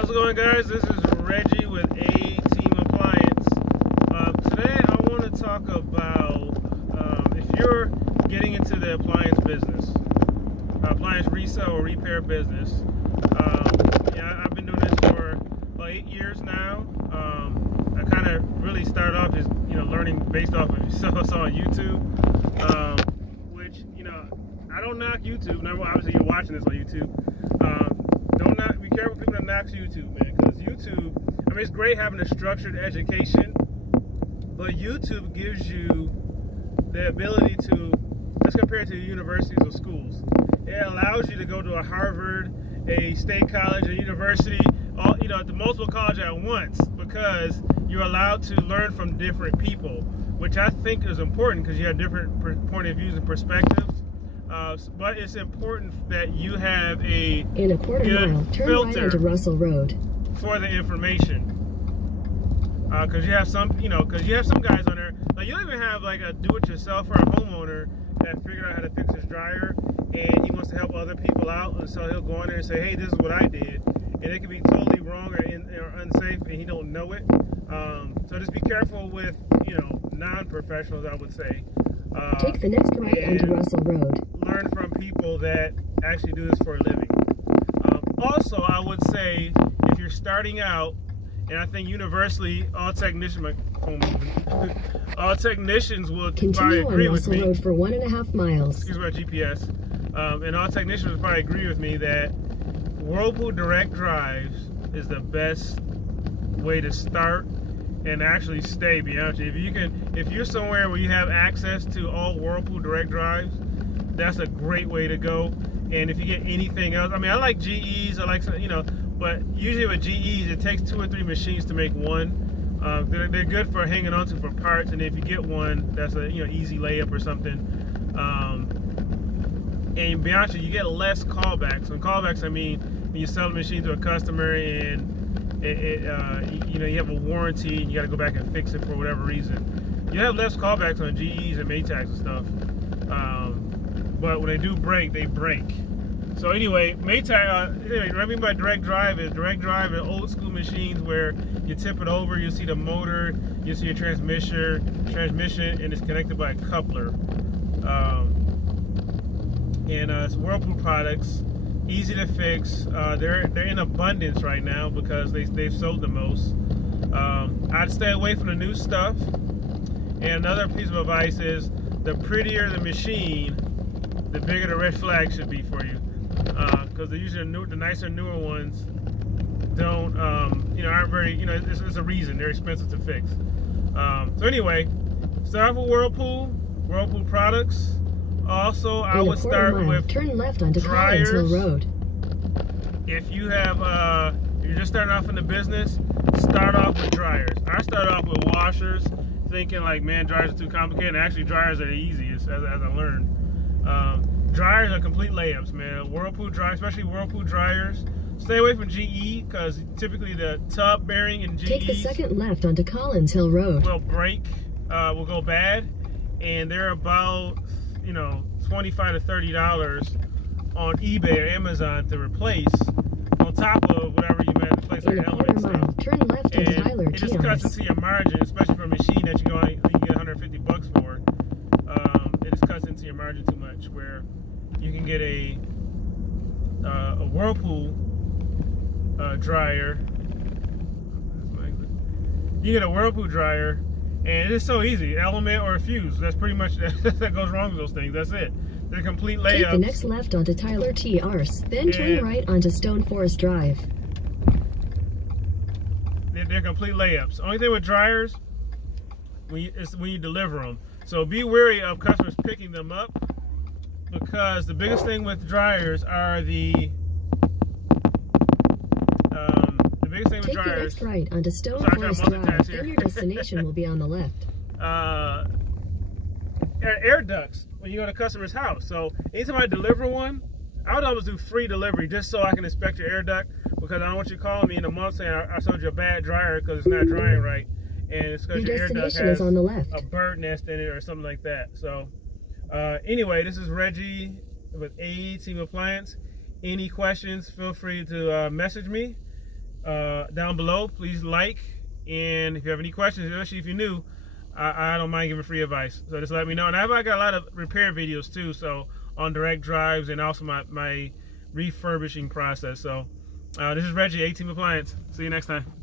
How's it going, guys? This is Reggie with A-Team Appliance. Today I want to talk about if you're getting into the appliance business, appliance resale or repair business. I've been doing this for about 8 years now. I kind of really started off just learning based off of stuff I saw on YouTube, which I don't knock YouTube. Now, obviously you're watching this on YouTube. Be careful people that knocks YouTube, man, because YouTube, I mean, it's great having a structured education, but YouTube gives you the ability to, let's compare it to universities or schools. It allows you to go to a Harvard, a state college, a university, the multiple colleges at once, because you're allowed to learn from different people, which I think is important because you have different point of views and perspectives. But it's important that you have a in a quarter mile, turn right onto Russell Road for the information. Because you have some, guys on there. Like, you even have like a do-it-yourself or a homeowner that figured out how to fix his dryer, and he wants to help other people out, and so he'll go on there and say, "Hey, this is what I did," and it could be totally wrong or unsafe, and he don't know it. So just be careful with non-professionals, I would say. Take the next right onto Russell Road. Learn from people that actually do this for a living. Also, I would say if you're starting out, and I think universally all technicians will probably agree with me. Continue on Russell Road for 1.5 miles. Excuse my GPS. And all technicians will probably agree with me that Whirlpool Direct Drives is the best way to start and actually stay. Be honest, if you're somewhere where you have access to all Whirlpool Direct Drives, that's a great way to go. And if you get anything else, I mean, I like GEs, but usually with GEs, it takes 2 or 3 machines to make one. They're good for hanging on to for parts, and if you get one, that's a easy layup or something. And be honest, you get less callbacks. And callbacks, I mean, when you sell the machine to a customer and you have a warranty and you got to go back and fix it for whatever reason, you have less callbacks on GEs and Maytags and stuff. But when they do break, they break. So anyway, Maytag, what I mean by direct drive is old school machines where you tip it over, you see the motor, you see your transmission, and it's connected by a coupler. It's Whirlpool products, easy to fix. They're in abundance right now because they've sold the most. I'd stay away from the new stuff. And another piece of advice is, the prettier the machine, the bigger the red flag should be for you. Because the nicer, newer ones aren't very, it's a reason they're expensive to fix. So anyway, start off with Whirlpool products. Also, I would start with turn left onto dryers. Collins Hill Road. If you have, you're just starting off in the business, start off with dryers. I started off with washers, thinking like, man, dryers are too complicated. And actually, dryers are the easiest, as I learned. Dryers are complete layups, man. Whirlpool dryers, especially Whirlpool dryers. Stay away from GE, because typically the tub bearing in GE take the second left onto Collins Hill Road. Will break, will go bad, and they're about $25 to $30 on eBay or Amazon to replace, on top of whatever you might replace, like element stuff. Turn left onto Tyler It just cuts into your margin, especially for a machine that you get $150 for. It just cuts into your margin too much, where you can get a Whirlpool dryer. You get a Whirlpool dryer, and it's so easy. Element or a fuse. That's pretty much that goes wrong with those things. That's it. They're complete layups. Take the next left onto Tyler T. Arce, then turn right onto Stone Forest Drive. They're complete layups. Only thing with dryers, is when you deliver them. So be wary of customers picking them up, because the biggest thing with dryers are the biggest thing with dryers. Take the next right onto Stone Forest Drive, then your destination will be on the left. Air ducts when you go to a customer's house. So anytime I deliver one, I would always do free delivery just so I can inspect your air duct, because I don't want you calling me in a month saying I sold you a bad dryer because it's not drying right, and it's because your air duct has on the left. a bird nest in it or something like that. So anyway, this is Reggie with A-Team Appliance. Any questions, feel free to message me. down below. Please like, and if you have any questions, especially if you're new, I don't mind giving free advice. So just let me know. And I've got a lot of repair videos too, so on direct drives and also my refurbishing process. So this is Reggie, A-Team Appliance. See you next time.